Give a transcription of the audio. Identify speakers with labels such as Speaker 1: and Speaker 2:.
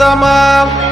Speaker 1: tamam.